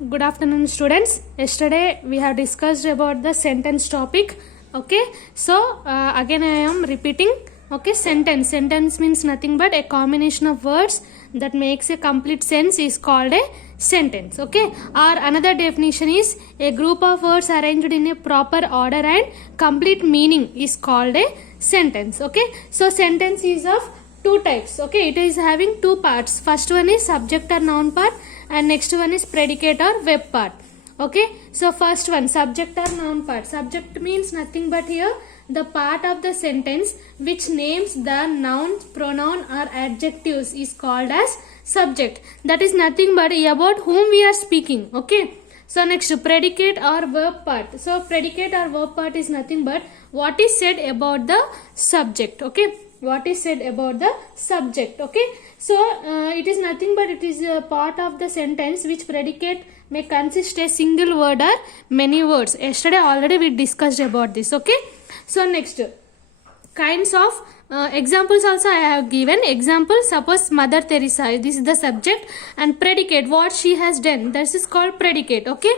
Good afternoon, students. Yesterday we have discussed about the sentence topic. Okay, so again I am repeating. Okay, sentence means nothing but a combination of words that makes a complete sense is called a sentence. Okay, or another definition is a group of words arranged in a proper order and complete meaning is called a sentence. Okay, so sentence is of two types. Okay, it is having two parts. First one is subject or noun part and next one is predicate or verb part. Okay, so first one, subject or noun part. Subject means nothing but here the part of the sentence which names the noun, pronoun or adjectives is called as subject. That is nothing but about whom we are speaking. Okay, so next, predicate or verb part. So predicate or verb part is nothing but what is said about the subject. Okay, what is said about the subject. Okay, so it is nothing but it is a part of the sentence which predicate may consist a single word or many words. Yesterday already we discussed about this. Okay, so next, kinds of examples also I have given. Example, suppose Mother Teresa, this is the subject, and predicate what she has done, this is called predicate. Okay,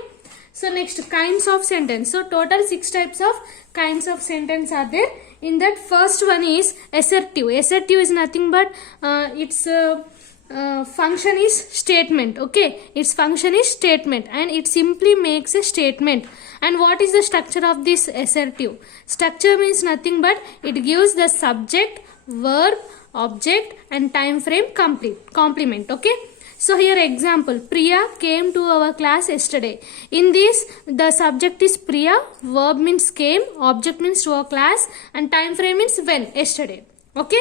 so next, kinds of sentence. So total 6 types of kinds of sentence are there. In that, first one is assertive. Assertive is nothing but its function is statement. Okay, its function is statement and it simply makes a statement. And what is the structure of this assertive? Structure means nothing but it gives the subject, verb, object and time frame complement. Okay, so here example, Priya came to our class yesterday. In this, the subject is Priya, verb means came, object means to our class and time frame means when, yesterday. Okay,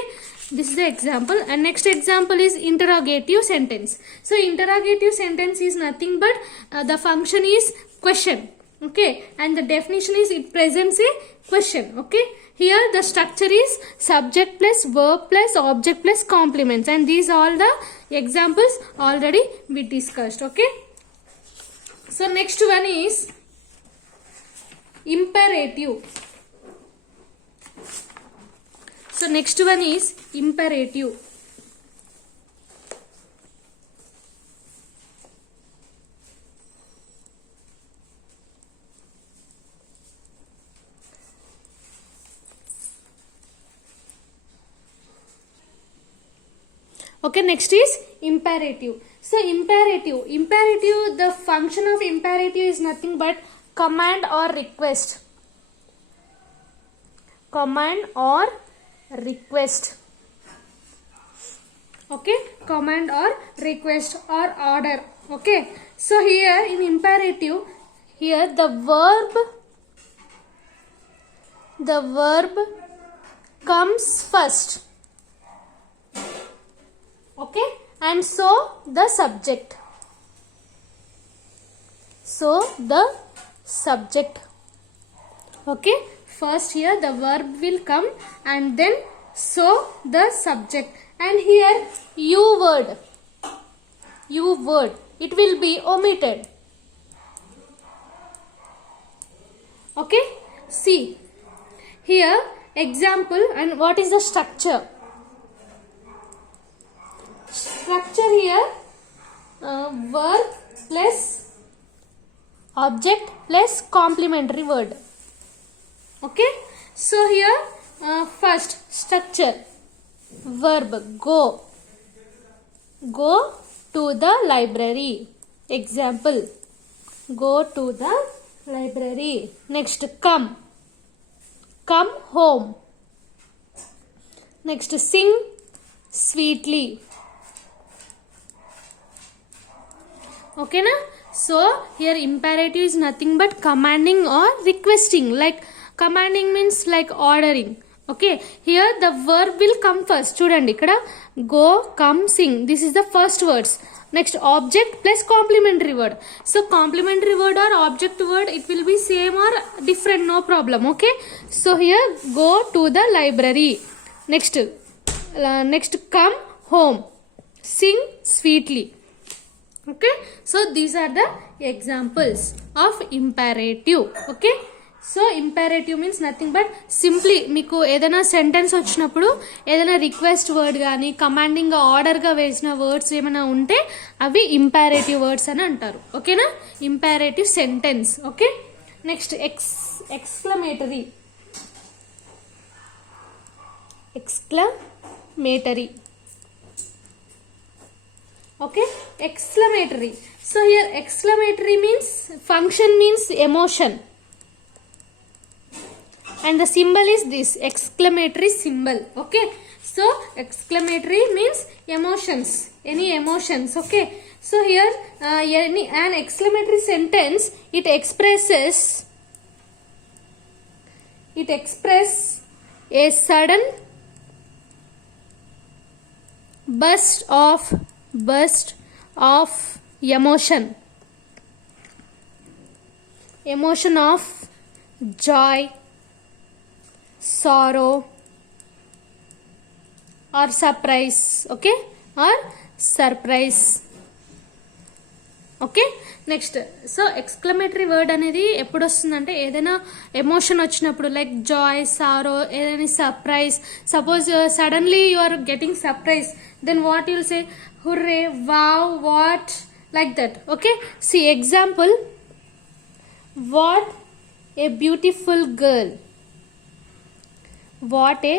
this is the example. And next example is interrogative sentence. So interrogative sentence is nothing but the function is question. Okay, and the definition is it presents a question. Okay, here the structure is subject plus verb plus object plus complements, and these all the examples already we discussed. Okay, so next one is imperative. So next one is imperative. Okay, next is imperative. So imperative, the function of imperative is nothing but command or request. Command or request. Okay, command or request or order. Okay, so here in imperative, here the verb comes first. Okay, and so the subject. So the subject. Okay, first here the verb will come and then so the subject, and here you word, it will be omitted. Okay, see here example, and what is the structure? Structure here verb plus object plus complementary word. Okay, so here first structure, verb go to the library. Example, go to the library. Next, come home. Next, sing sweetly. Okay na? So here imperative is nothing but commanding or requesting. Like commanding means like ordering. Okay, here the verb will come first. Chudandi ikkada go, come, sing. This is the first words. Next, object plus complementary word. So complementary word or object word, it will be same or different, no problem. Okay, so here go to the library. Next come home, sing sweetly. Okay, so these are the examples of imperative. Okay, so imperative means nothing but simply మీకు ఏదైనా sentence వచ్చినప్పుడు ఏదైనా request word కానీ కమాండింగ్గా ఆర్డర్గా వేసిన words ఏమైనా ఉంటే అవి imperative words అని అంటారు. ఓకేనా, imperative sentence. Okay, next exclamatory. Okay, exclamatory. So here exclamatory means function means emotion, and the symbol is this exclamatory symbol. Okay, so exclamatory means emotions, any emotions. Okay, so here an exclamatory sentence, it expresses a sudden burst of emotion of joy, sorrow or surprise. Okay, or surprise. Okay, next so exclamatory word అనేది ఎప్పుడు వస్తుందంటే ఏదైనా emotion వచ్చినప్పుడు, like joy, sorrow, ఏదైనా surprise. Suppose suddenly you are getting surprise, then what you'll say hurray, wow, what, like that. Okay, see example, what a beautiful girl. What a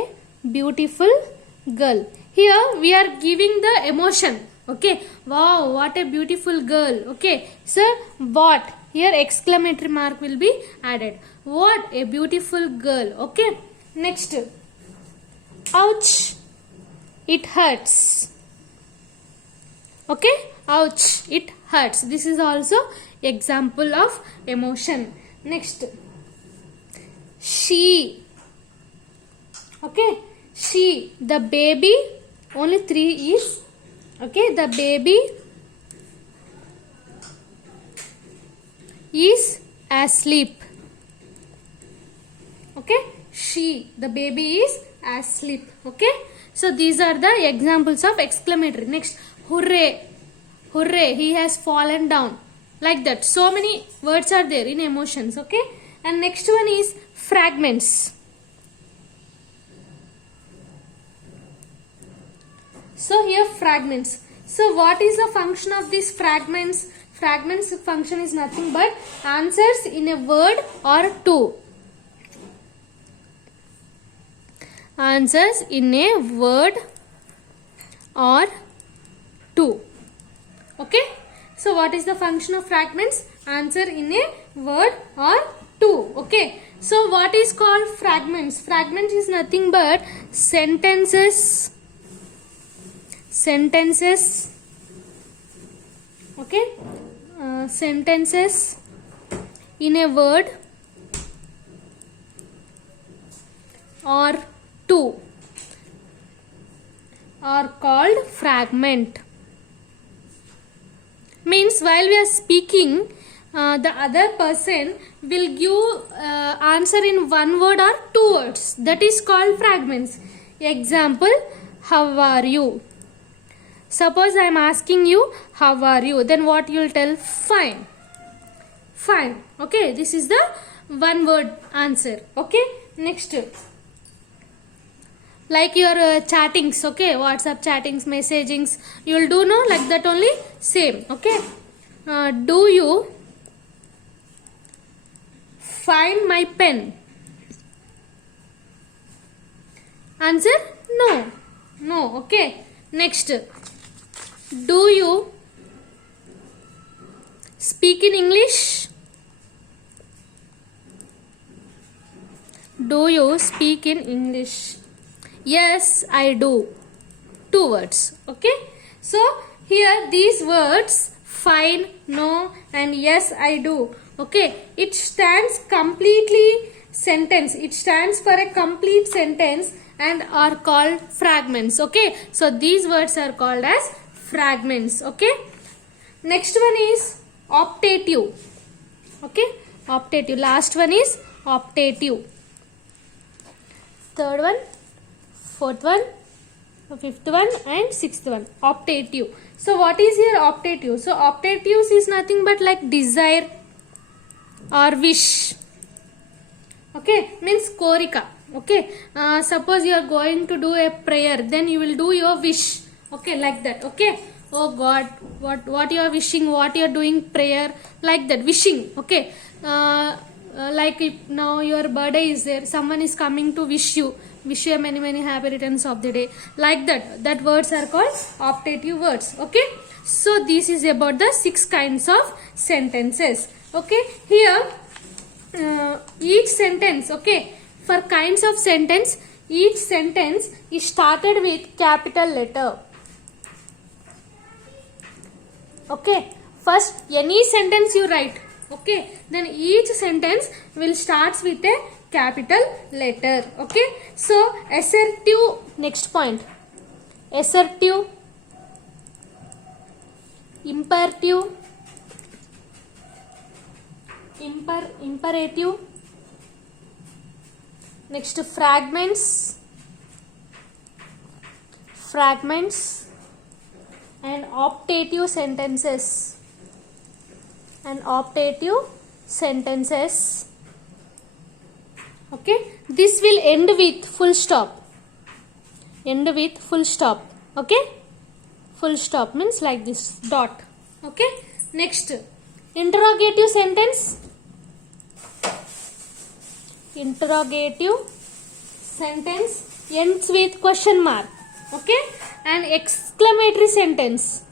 beautiful girl. Here we are giving the emotion. Okay, wow, what a beautiful girl. Okay, so what, here exclamatory mark will be added. What a beautiful girl. Okay, next, ouch, it hurts. Okay, ouch, it hurts. This is also example of emotion. Next, she. Okay, she, the baby, only 3 is. Okay, the baby is asleep. Okay, she, the baby is asleep. Okay, so these are the examples of exclamatory. Next, hooray, hooray, he has fallen down, like that. So many words are there in emotions. Okay, and next one is fragments. So here fragments. So what is the function of these fragments? Fragments function is nothing but answers in a word or two. Answers in a word or two. Okay, so what is the function of fragments? Answer in a word or two. Okay, so what is called fragments? Fragments is nothing but sentences okay, sentences in a word or two are called fragment. Means while we are speaking, the other person will give answer in one word or two words. That is called fragments. Example, how are you? Suppose I am asking you, how are you? Then what you will tell? Fine. Fine. Okay, this is the one word answer. Okay, next, like your chattings. Okay, WhatsApp chattings, messagings, you will do no like that only. Same. Okay, do you find my pen? Answer, no. Okay, next, do you speak in English? Do you speak in English? Yes, I do. 2 words. Okay, so here these words fine, no and yes, I do. Okay, it stands completely sentence. It stands for a complete sentence and are called fragments. Okay, so these words are called as fragments. Okay, next one is optative. Okay, optative. Last one is optative. Third one, fourth one, fifth one and sixth one. Optative. So what is here optative? So optatives is nothing but like desire or wish. Okay, means korika. Okay, suppose you are going to do a prayer, then you will do your wish. Okay, like that. Okay, oh God, what you are wishing, what you are doing prayer, like that, wishing. Okay, like if now your birthday is there, someone is coming to wish you many happy returns of the day, like that words are called optative words. Okay, so this is about the 6 kinds of sentences. Okay, here each sentence, okay, for kinds of sentence, each sentence is started with capital letter. Okay, first any sentence you write, okay, then each sentence will starts with a capital letter. Okay, so assertive, next point, assertive, imperative, imperative, next fragments, and optative sentences, okay, this will end with full stop, okay, full stop means like this, dot. Okay, next interrogative sentence ends with question mark. Okay, and exclamatory sentence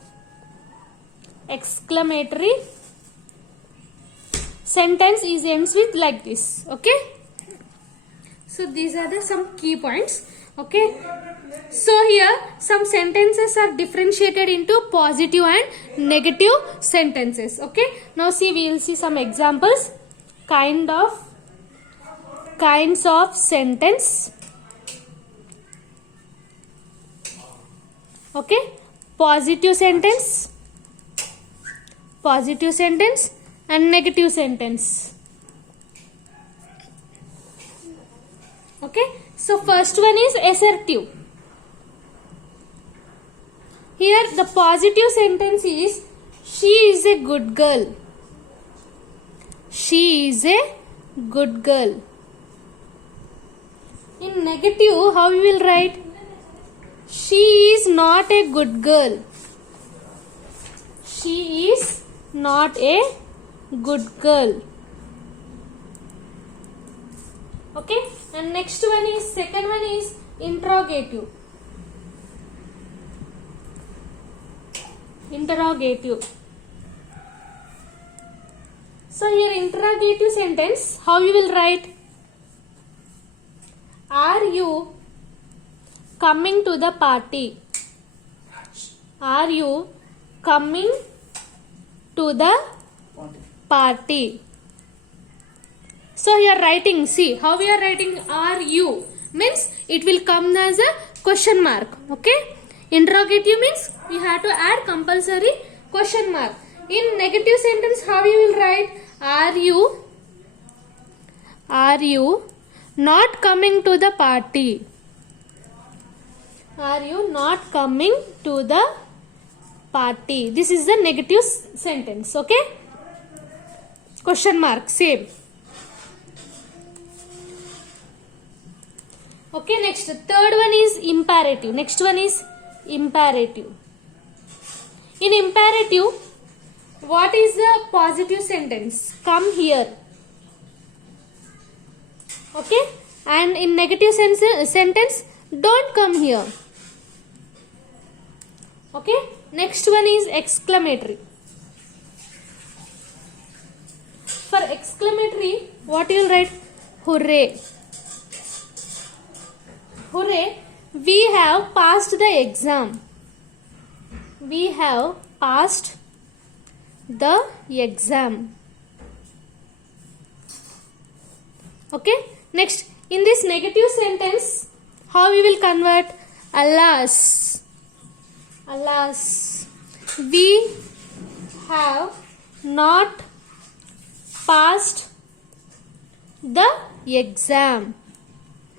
is ends with like this. Okay, so these are the some key points. Okay, so here some sentences are differentiated into positive and negative sentences. Okay, now see, we will see some examples, kinds of sentence. Okay, positive sentence and negative sentence. Okay, so first one is assertive. Here the positive sentence is she is a good girl. In negative, how you will write? She is not a good girl. Okay, and next one is, second one is interrogative. So here interrogative sentence, how you will write? Are you coming to the party? So you are writing, see how we are writing, are you means it will come as a question mark. Okay, interrogative means we have to add compulsory question mark. In negative sentence, how you will write? Are you not coming to the party? This is the negative sentence. Okay, question mark, same. Okay, next third one is imperative. In imperative, what is the positive sentence? Come here. Okay, and in negative sentence, don't come here. Okay, next one is exclamatory. For exclamatory, what you will write? Hooray! We have passed the exam. Okay, next in this negative sentence, how we will convert? Alas, we have not passed the exam.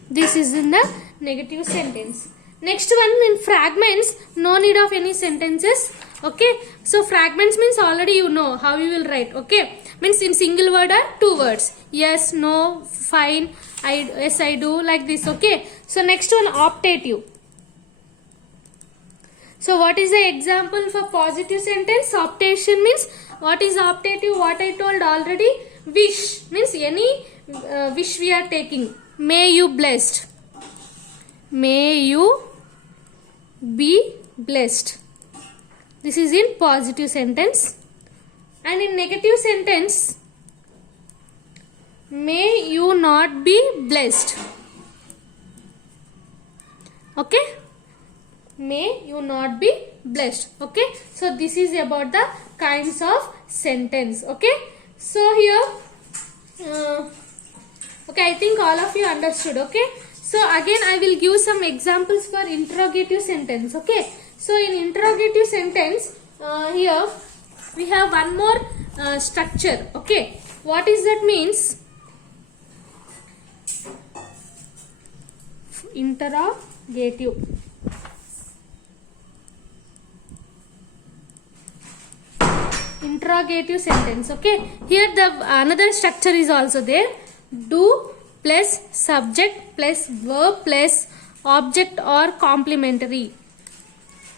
This is in the negative sentence. Next one, in fragments, no need of any sentences. Okay, so fragments means already you know how you will write. Okay, means in single word or two words, yes, no, fine, yes I do, like this. Okay, so next one, optative. So what is the example for positive sentence? Optation means, what is optative? What I told already. Wish means any wish we are taking. May you blessed, may you be blessed. This is in positive sentence. And in negative sentence, may you not be blessed. Okay, may you not be blessed. Okay, so this is about the kinds of sentence. Okay, so here okay, I think all of you understood. Okay, so again I will give some examples for interrogative sentence. Okay, so in interrogative sentence, here we have one more structure. Okay, what is that means? Interrogative. Interrogative sentence. Okay, here the another structure is also there. Do plus subject plus verb plus object or complementary.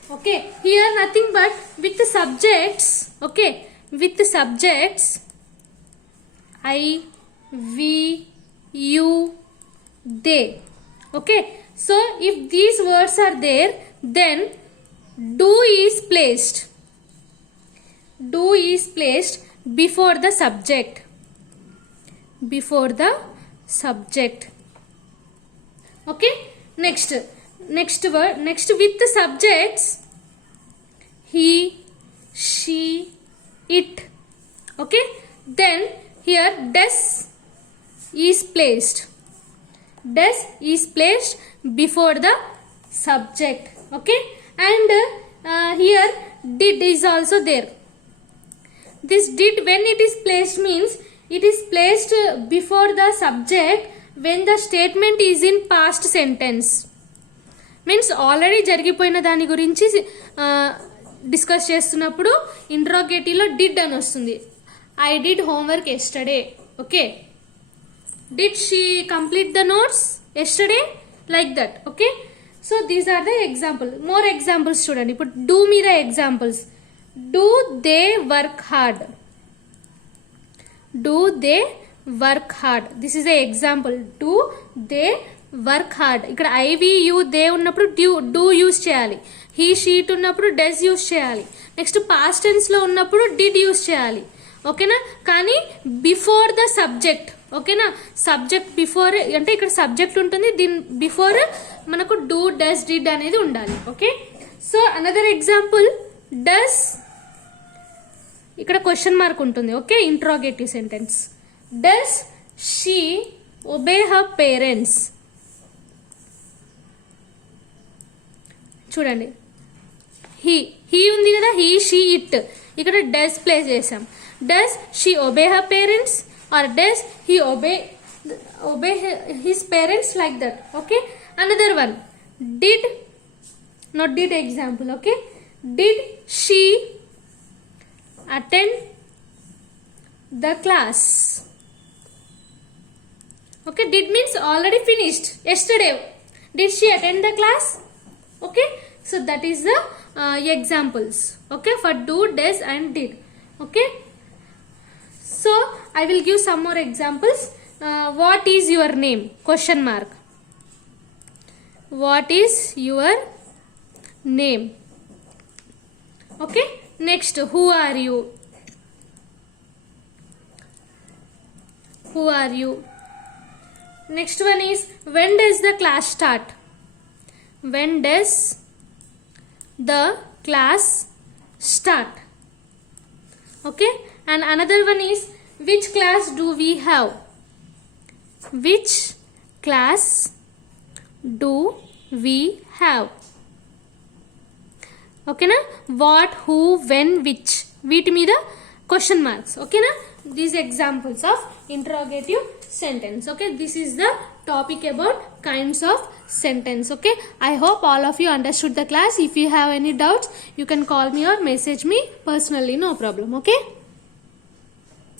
Okay, here nothing but with the subjects. Okay, with the subjects I, we, you, they. Okay, so if these words are there, then do is placed. Do is placed before the subject. Before the subject. Okay, next word, next with the subjects, he, she, it. Okay, then here does is placed. Does is placed before the subject. Okay, and here did is also there. This did, when it is placed, means it is placed before the subject when the statement is in past sentence. Means already జరిగిపోయిన దాని గురించి discuss చేస్తున్నప్పుడు interrogative లో did అని వస్తుంది. I did homework yesterday. Okay, did she complete the notes yesterday? Like that. Okay, so these are the example. More examples చూడండి. ఇప్పుడు do మీద examples. Do they work hard? Do they work hard? This is a example. Do they work hard? ఇక్కడ I, we, you, they ఉన్నప్పుడు do use చేయాలి. He, she, it ఉన్నప్పుడు does use చేయాలి. Next past tense లో ఉన్నప్పుడు did use చేయాలి. ఓకేనా, కానీ బిఫోర్ ద సబ్జెక్ట్. ఓకేనా, సబ్జెక్ట్ బిఫోర్ అంటే ఇక్కడ సబ్జెక్ట్ ఉంటుంది, దీని బిఫోర్ మనకు డూ, డస్, డిడ్ అనేది ఉండాలి. Okay, so another example, does, ఇక్కడ క్వశ్చన్ మార్క్ ఉంటుంది. Okay, interrogative sentence. Does she obey her parents? చూడండి, హీ ఉంది కదా, హీ, షీ, ఇట్. ఇక్కడ డస్ ప్లేస్ చేసాం. Does she obey her parents or does he obey his parents? Like that. Okay, another one, did, not did example. Okay, did she attend the class? Okay, did means already finished yesterday. Did she attend the class? Okay, so that is the examples. Okay, for do, does and did. Okay, so I will give some more examples. What is your name? Question mark. What is your name? Okay, next, who are you? Who are you? Next one is, when does the class start? When does the class start? Okay, and another one is, which class do we have? Which class do we have? Okay na, what, who, when, which, వీటి మీద question marks. ఓకేనా, these examples of interrogative sentence. Okay, this is the topic about kinds of sentence. Okay, I hope all of you understood the class. If you have any doubts, you can call me or message me personally, no problem. Okay.